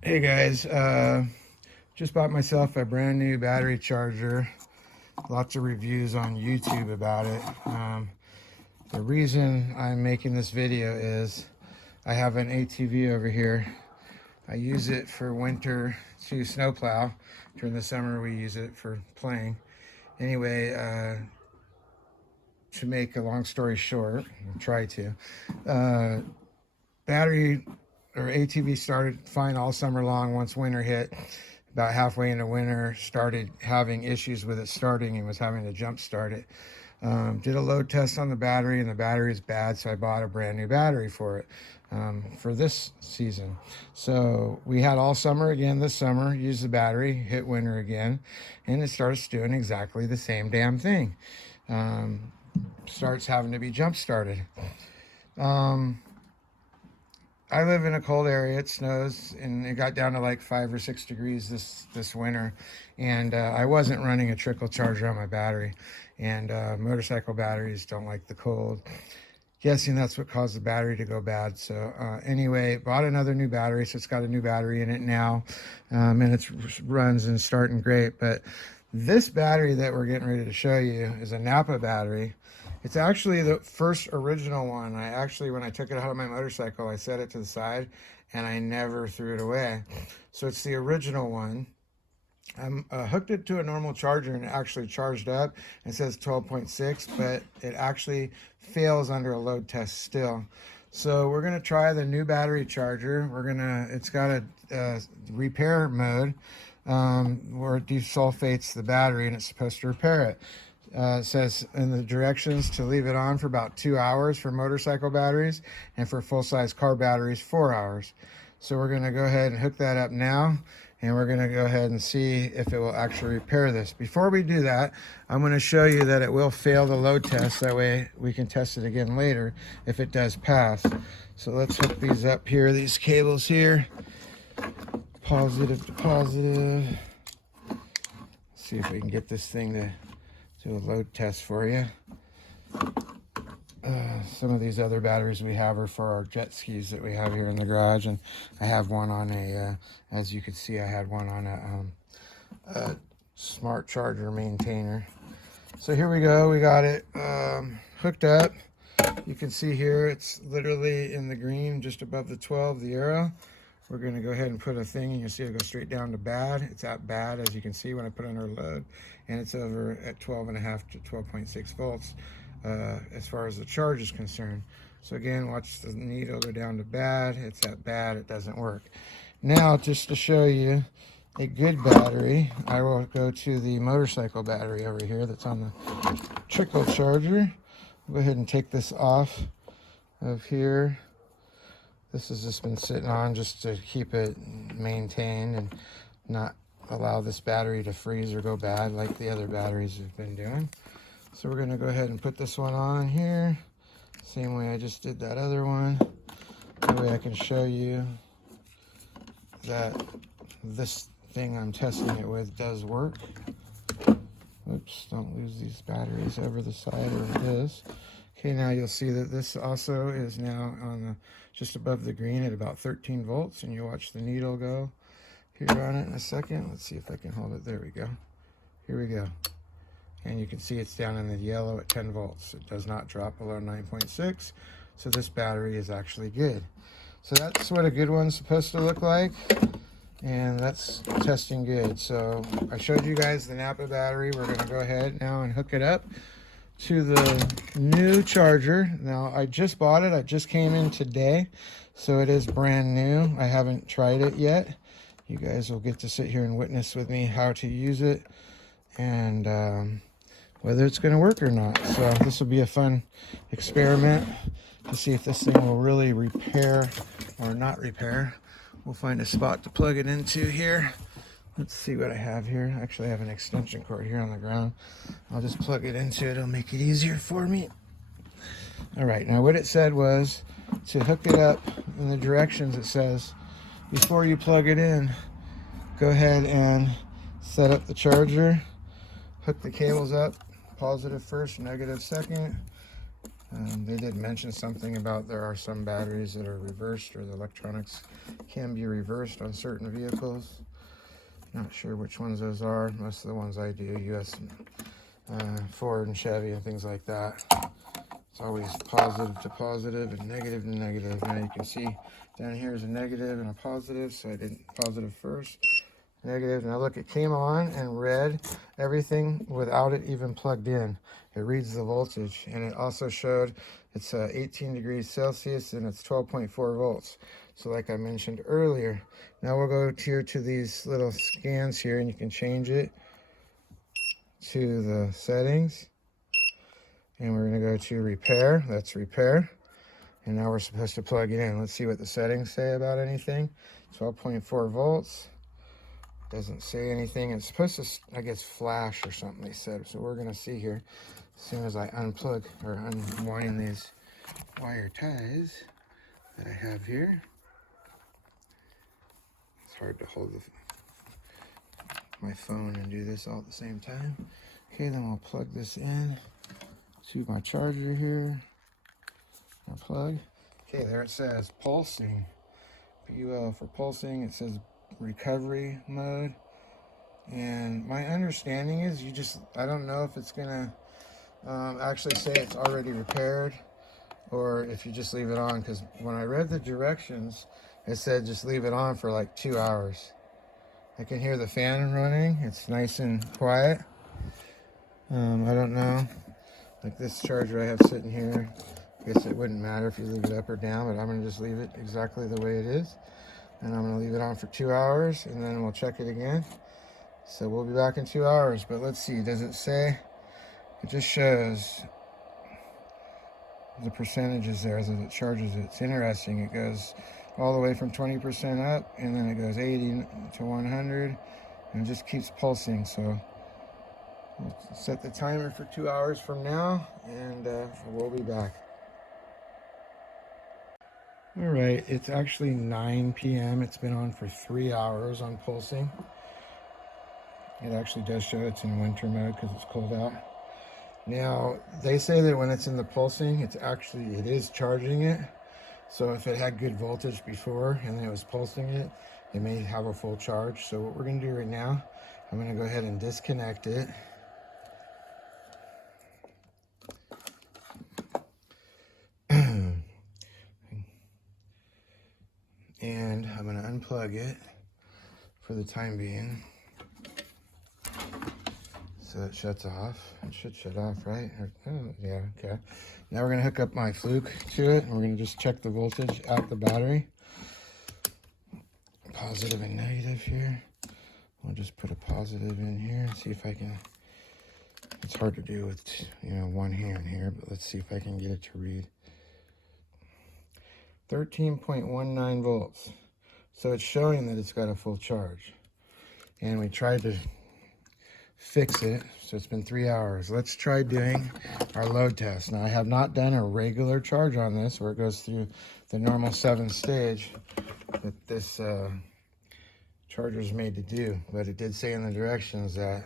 Hey guys, just bought myself a brand new battery charger. Lots of reviews on YouTube about it. The reason I'm making this video is I have an ATV over here. I use it for winter to snowplow. During the summer we use it for playing. Anyway, to make a long story short, I'll try to. Battery or ATV started fine all summer long. Once winter hit, about halfway into winter, started having issues with it starting and was having to jump start it. Did a load test on the battery, and the battery is bad, so I bought a brand new battery for it for this season. So we had all summer again this summer, used the battery, hit winter again, and it starts doing exactly the same damn thing. Starts having to be jump started. I live in a cold area. It snows, and it got down to like 5 or 6 degrees this winter. And I wasn't running a trickle charger on my battery. And motorcycle batteries don't like the cold. Guessing that's what caused the battery to go bad. So anyway, bought another new battery. So it's got a new battery in it now, and it runs and starting great. But this battery that we're getting ready to show you is a Napa battery. It's actually the first original one. When I took it out of my motorcycle, I set it to the side and I never threw it away. So it's the original one. I'm hooked it to a normal charger and it actually charged up. It says 12.6, but it actually fails under a load test still. So we're gonna try the new battery charger. It's got a repair mode where it desulfates the battery and it's supposed to repair it. It says in the directions to leave it on for about 2 hours for motorcycle batteries, and for full-size car batteries 4 hours. So we're going to go ahead and hook that up now, and we're going to go ahead and see if it will actually repair this. Before we do that, I'm going to show you that it will fail the load test. That way we can test it again later if it does pass. So let's hook these up here, these cables here, positive to positive. Let's see if we can get this thing to do a load test for you. Some of these other batteries we have are for our jet skis that we have here in the garage, and I have one on as you can see, I had one on a smart charger maintainer. So here we go, we got it hooked up. You can see here it's literally in the green, just above the 12, the arrow. We're going to go ahead and put a thing, and you'll see it go straight down to bad. It's at bad, as you can see when I put it under load, and it's over at 12.5 to 12.6 volts as far as the charge is concerned. So again, watch the needle go down to bad. It's at bad, it doesn't work. Now, just to show you a good battery, I will go to the motorcycle battery over here that's on the trickle charger. I'll go ahead and take this off of here. This has just been sitting on just to keep it maintained and not allow this battery to freeze or go bad like the other batteries have been doing. So we're going to go ahead and put this one on here, same way I just did that other one. That way I can show you that this thing I'm testing it with does work. Oops, don't lose these batteries over the side or this. Okay, now you'll see that this also is now on the just above the green at about 13 volts, and you watch the needle go here on it in a second. Let's see if I can hold it. There we go. Here we go. And you can see it's down in the yellow at 10 volts. It does not drop below 9.6. So this battery is actually good. So that's what a good one's supposed to look like. And that's testing good. So I showed you guys the Napa battery. We're going to go ahead now and hook it up to the new charger. Now I just bought it. I just came in today, so it is brand new. I haven't tried it yet. You guys will get to sit here and witness with me how to use it and whether it's going to work or not. So this will be a fun experiment to see if this thing will really repair or not repair. We'll find a spot to plug it into here. Let's see what I have here. Actually, I have an extension cord here on the ground. I'll just plug it into it. It'll make it easier for me. All right, now what it said was to hook it up in the directions. It says, before you plug it in, go ahead and set up the charger, hook the cables up, positive first, negative second, They did mention something about there are some batteries that are reversed, or the electronics can be reversed on certain vehicles. Not sure which ones those are. Most of the ones I do, US, Ford and Chevy and things like that. It's always positive to positive and negative to negative. Now you can see down here is a negative and a positive, so I did positive first, negative. Now look, it came on and read everything without it even plugged in. It reads the voltage, and it also showed it's 18 degrees Celsius and it's 12.4 volts. So like I mentioned earlier, now we'll go to these little scans here, and you can change it to the settings. And we're going to go to repair. That's repair. And now we're supposed to plug it in. Let's see what the settings say about anything. 12.4 volts. Doesn't say anything. It's supposed to, I guess, flash or something, they said. So we're going to see here as soon as I unplug or unwind these wire ties that I have here. It's hard to hold my phone and do this all at the same time. Okay, then we'll plug this in to my charger here. I'll plug. Okay, there it says pulsing. PUL for pulsing. It says recovery mode. And my understanding is I don't know if it's gonna actually say it's already repaired, or if you just leave it on, because when I read the directions, it said just leave it on for like 2 hours. I can hear the fan running. It's nice and quiet. I don't know. Like this charger I have sitting here, I guess it wouldn't matter if you leave it up or down, but I'm going to just leave it exactly the way it is. And I'm going to leave it on for 2 hours, and then we'll check it again. So we'll be back in 2 hours, but let's see. Does it say? It just shows the percentages there as it charges it. It's interesting. It goes all the way from 20% up, and then it goes 80 to 100, and it just keeps pulsing. So we'll set the timer for 2 hours from now, and we'll be back. All right, it's actually 9 p.m. It's been on for 3 hours on pulsing. It actually does show it's in winter mode because it's cold out. Now, they say that when it's in the pulsing, it is charging it. So if it had good voltage before and then it was pulsing it, it may have a full charge. So what we're going to do right now, I'm going to go ahead and disconnect it. And I'm going to unplug it for the time being. So it shuts off. It should shut off, right? Oh, yeah, okay. Now we're going to hook up my Fluke to it, and we're going to just check the voltage at the battery. Positive and negative here. I'll just put a positive in here and see if I can. It's hard to do with, one hand here, but let's see if I can get it to read. 13.19 volts. So it's showing that it's got a full charge. And we tried to fix it, so it's been 3 hours. Let's try doing our load test. Now, I have not done a regular charge on this where it goes through the normal 7-stage that this charger is made to do, but it did say in the directions that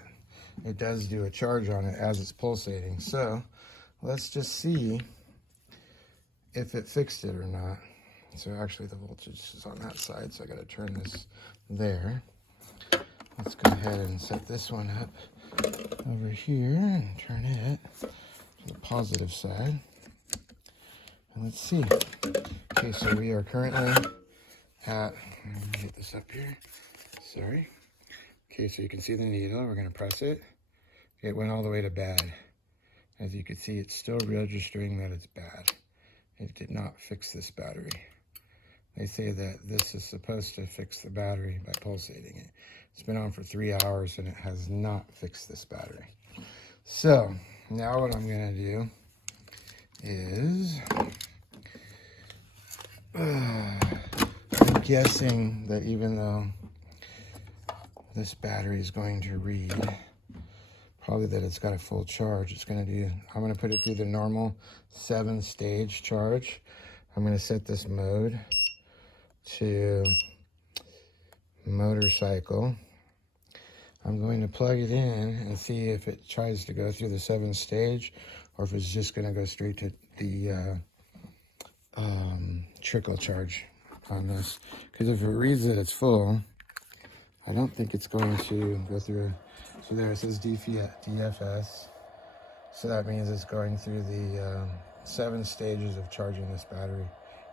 it does do a charge on it as it's pulsating. So let's just see if it fixed it or not. So actually the voltage is on that side, so I got to turn this there. Let's go ahead and set this one up over here and turn it to the positive side. And let's see. Okay, so we are currently at, let me get this up here. Sorry. Okay, so you can see the needle. We're going to press it. It went all the way to bad. As you can see, it's still registering that it's bad. It did not fix this battery. They say that this is supposed to fix the battery by pulsating it. It's been on for 3 hours and it has not fixed this battery. So now what I'm going to do is, I'm guessing that even though this battery is going to read, probably that it's got a full charge, I'm going to put it through the normal 7-stage charge. I'm going to set this mode to motorcycle. I'm going to plug it in and see if it tries to go through the 7th stage or if it's just going to go straight to the trickle charge on this. Because if it reads that it's full, I don't think it's going to go through. So there it says DFS. So that means it's going through the 7 stages of charging this battery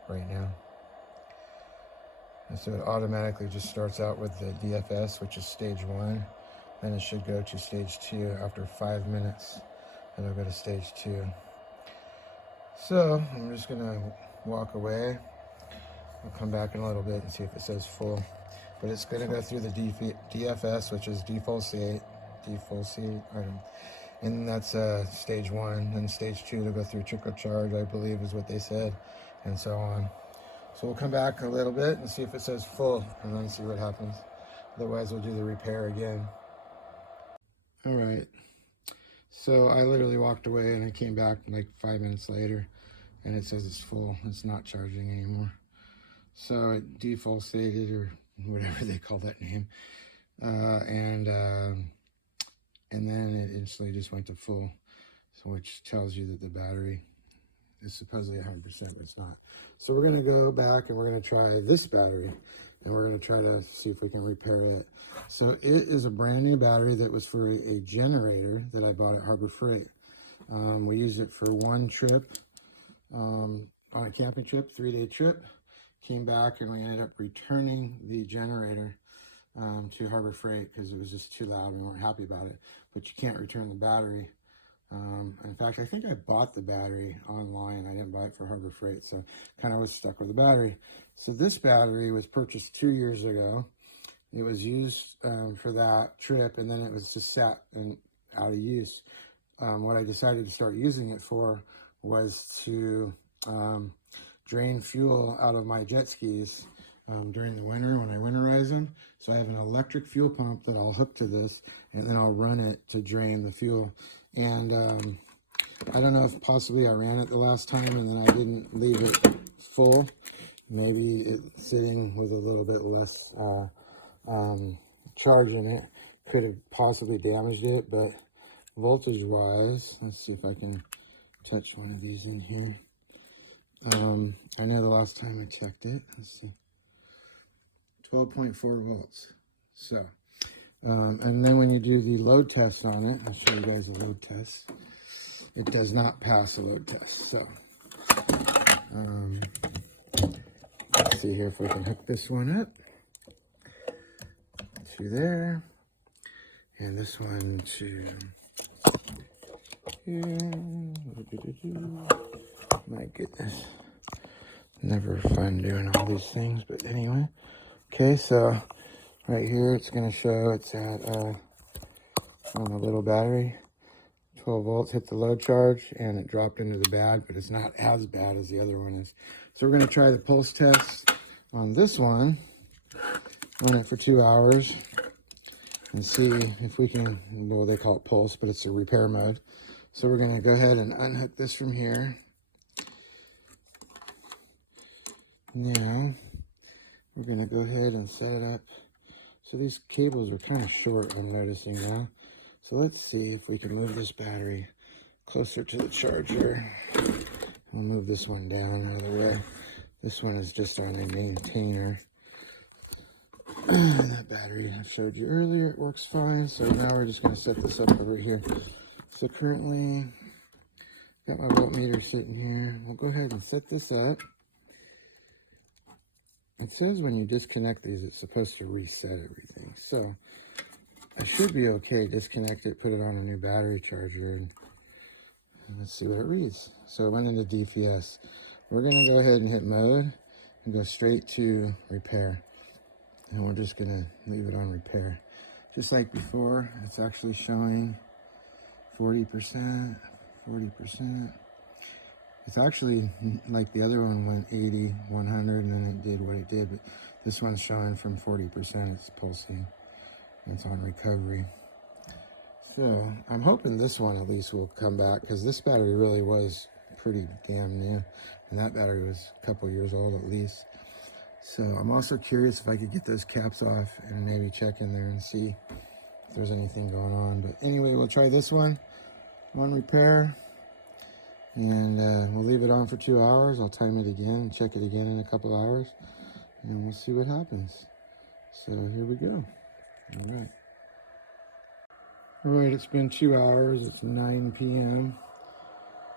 right now. And so it automatically just starts out with the DFS, which is stage 1. Then it should go to stage 2 after 5 minutes. And it'll go to stage 2. So I'm just gonna walk away. I'll come back in a little bit and see if it says full. But it's gonna go through the DFS, which is defulcate, and that's stage 1. Then stage 2 to go through trickle charge, I believe is what they said, and so on. So we'll come back a little bit and see if it says full, and then see what happens. Otherwise, we'll do the repair again. All right. So I literally walked away and I came back like 5 minutes later, and it says it's full. It's not charging anymore. So it defulcated, or whatever they call that name, and then it instantly just went to full, so which tells you that the battery is supposedly 100%, but it's not. So we're going to go back and we're going to try this battery, and we're going to try to see if we can repair it. So it is a brand new battery that was for a generator that I bought at Harbor Freight. We used it for one trip on a camping trip, 3-day trip. Came back and we ended up returning the generator to Harbor Freight because it was just too loud. We weren't happy about it. But you can't return the battery. In fact, I think I bought the battery online. I didn't buy it for Harbor Freight, so kind of was stuck with the battery. So this battery was purchased 2 years ago. It was used for that trip, and then it was just sat and out of use. What I decided to start using it for was to drain fuel out of my jet skis during the winter when I winterize them. So I have an electric fuel pump that I'll hook to this, and then I'll run it to drain the fuel. And I don't know if possibly I ran it the last time and then I didn't leave it full. Maybe it's sitting with a little bit less charge in it could have possibly damaged it, but voltage wise, let's see if I can touch one of these in here. I know the last time I checked it, let's see, 12.4 volts. So, and then when you do the load test on it, I'll show you guys a load test. It does not pass a load test. So, let's see here if we can hook this one up to there, and this one to here. My goodness, never fun doing all these things, but anyway. Okay, so right here it's going to show it's at on a little battery, 12 volts, hit the load charge, and it dropped into the bad, but it's not as bad as the other one is. So we're going to try the pulse test on this one, run it for 2 hours, and see if we can, well, they call it pulse, but it's a repair mode. So we're going to go ahead and unhook this from here. Now, we're going to go ahead and set it up. So these cables are kind of short, I'm noticing now. So let's see if we can move this battery closer to the charger. I'll move this one down out of the way. This one is just on a maintainer. That battery I showed you earlier, it works fine. So now we're just going to set this up over here. So currently, got my voltmeter sitting here. We'll go ahead and set this up. It says when you disconnect these, it's supposed to reset everything. So I should be okay. Disconnect it, put it on a new battery charger, and let's see what it reads. So it went into DFS. We're going to go ahead and hit mode and go straight to repair. And we're just going to leave it on repair. Just like before, it's actually showing 40%, 40%. It's actually like the other one went 80, 100, and then it did what it did. But this one's showing from 40%. It's pulsing. It's on recovery. So I'm hoping this one at least will come back, because this battery really was pretty damn new. And that battery was a couple years old at least. So I'm also curious if I could get those caps off and maybe check in there and see if there's anything going on. But anyway, we'll try this one repair, and we'll leave it on for 2 hours. I'll time it again, check it again in a couple hours, and we'll see what happens. So here we go. All right, it's been 2 hours. It's 9 p.m.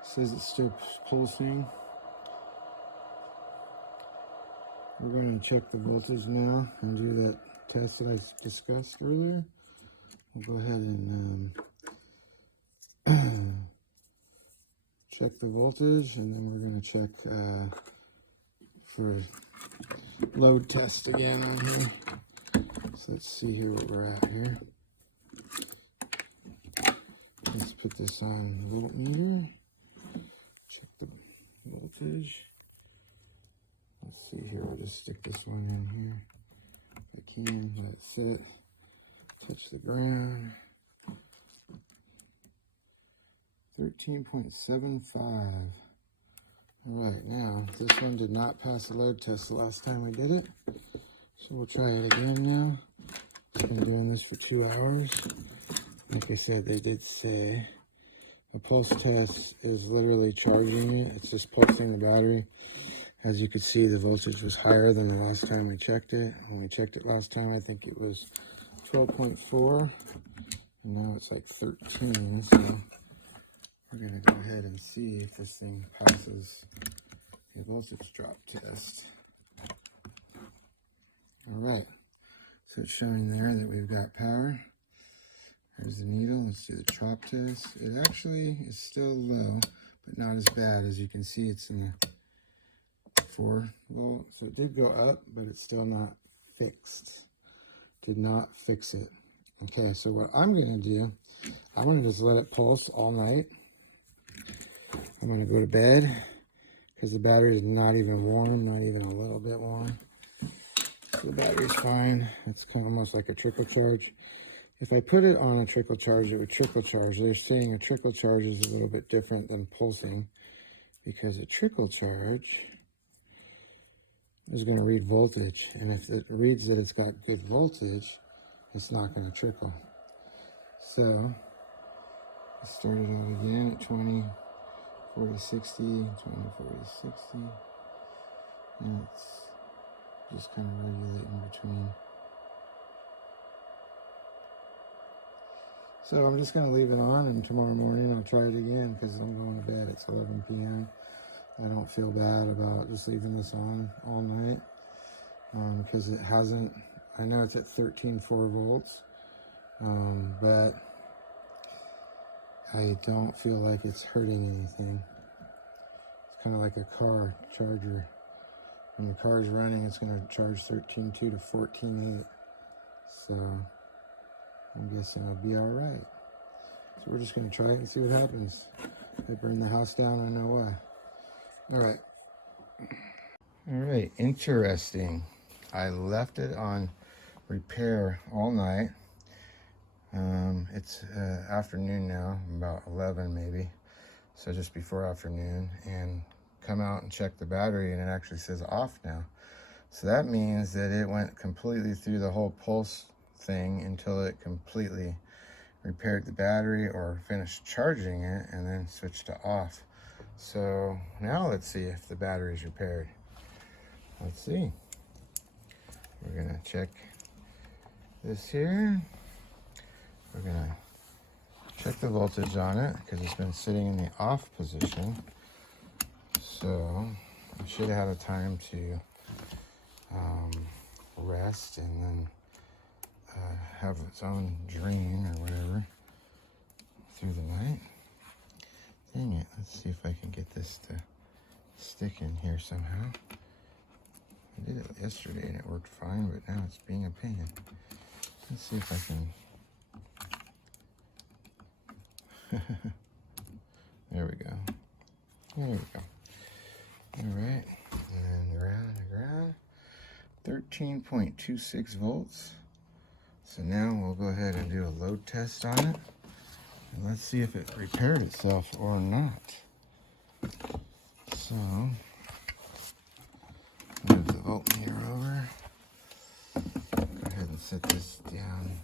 It says it's still pulsing. We're going to check the voltage now and do that test that I discussed earlier. We'll go ahead and check the voltage, and then we're going to check for load test again on here. So let's see here what we're at here. Let's put this on voltmeter. Check the voltage. Let's see here. We'll just stick this one in here. If I can. That's it. Touch the ground. 13.75. All right, now this one did not pass the load test the last time we did it, so we'll try it again now. It's been doing this for 2 hours. Like I said, they did say a pulse test is literally charging it. It's just pulsing the battery. As you can see, the voltage was higher than the last time we checked it. When we checked it last time, I think it was 12.4, and now it's like 13. So we're gonna go ahead and see if this thing passes the voltage drop test. All right, so it's showing there that we've got power. There's the needle. Let's do the drop test. It actually is still low, but not as bad. As you can see, it's in the 4 volt. So it did go up, but it's still not fixed. Did not fix it. Okay, so what I'm gonna do, I'm gonna just let it pulse all night. I'm gonna go to bed because the battery is not even warm, not even a little bit warm. So the battery's fine. It's kind of almost like a trickle charge. If I put it on a trickle charge, it would trickle charge. They're saying a trickle charge is a little bit different than pulsing, because a trickle charge is going to read voltage. And if it reads that it's got good voltage, it's not going to trickle. So I started out again at 20, 40, 60, 20, 40, 60. And it's just kind of regulating between. So I'm just going to leave it on, and tomorrow morning I'll try it again because I'm going to bed. It's 11 p.m. I don't feel bad about just leaving this on all night because it hasn't, I know it's at 13.4 volts, but I don't feel like it's hurting anything. It's kind of like a car charger. When the car is running, it's going to charge 13.2 to 14.8. So I'm guessing it'll be all right. So we're just going to try it and see what happens. If I burn the house down, I know why. All right, interesting. I left it on repair all night. It's afternoon now, about 11 maybe, so just before afternoon, and come out and check the battery, and it actually says off now. So that means that it went completely through the whole pulse thing until it completely repaired the battery or finished charging it and then switched to off. So now let's see if the battery is repaired. Let's see. We're gonna check this here. We're gonna check the voltage on it because it's been sitting in the off position. So I should have had a time to rest and then have its own drain or whatever through the night. Dang it, let's see if I can get this to stick in here somehow. I did it yesterday and it worked fine, but now it's being a pain. Let's see if I can. There we go. There we go. All right, and ground. 13.26 volts. So now we'll go ahead and do a load test on it. And let's see if it repaired itself or not. So, move the voltmeter over. Go ahead and set this down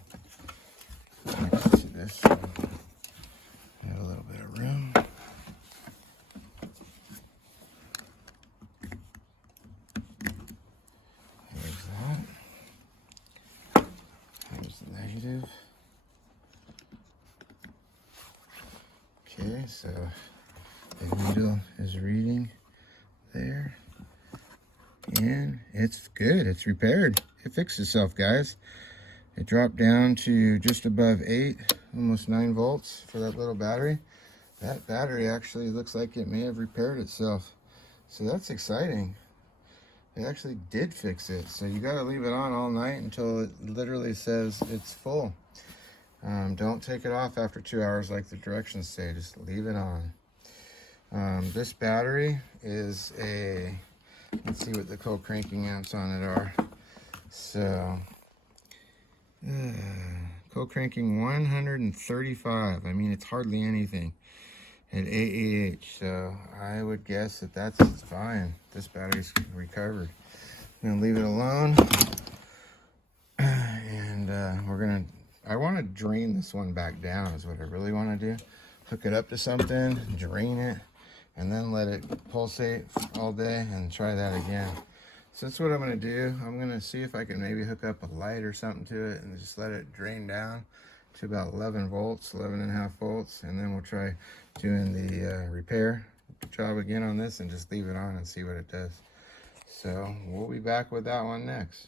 next to this one. Have a little bit of room. There's that. There's the negative. Okay, so the needle is reading there. And it's good. It's repaired. It fixed itself, guys. It dropped down to just above 8, almost 9 volts for that little battery. That battery actually looks like it may have repaired itself. So that's exciting. It actually did fix it. So you got to leave it on all night until it literally says it's full. Don't take it off after 2 hours like the directions say. Just leave it on. This battery is a, let's see what the co-cranking amps on it are. So, co-cranking 135. I mean, it's hardly anything at 8 AH. So I would guess that that's fine. This battery's recovered. I'm gonna leave it alone, and I want to drain this one back down. Is what I really want to do. Hook it up to something, drain it, and then let it pulsate all day and try that again. So that's what I'm going to do. I'm going to see if I can maybe hook up a light or something to it and just let it drain down to about 11 volts, 11.5 volts, and then we'll try doing the repair job again on this and just leave it on and see what it does. So we'll be back with that one next.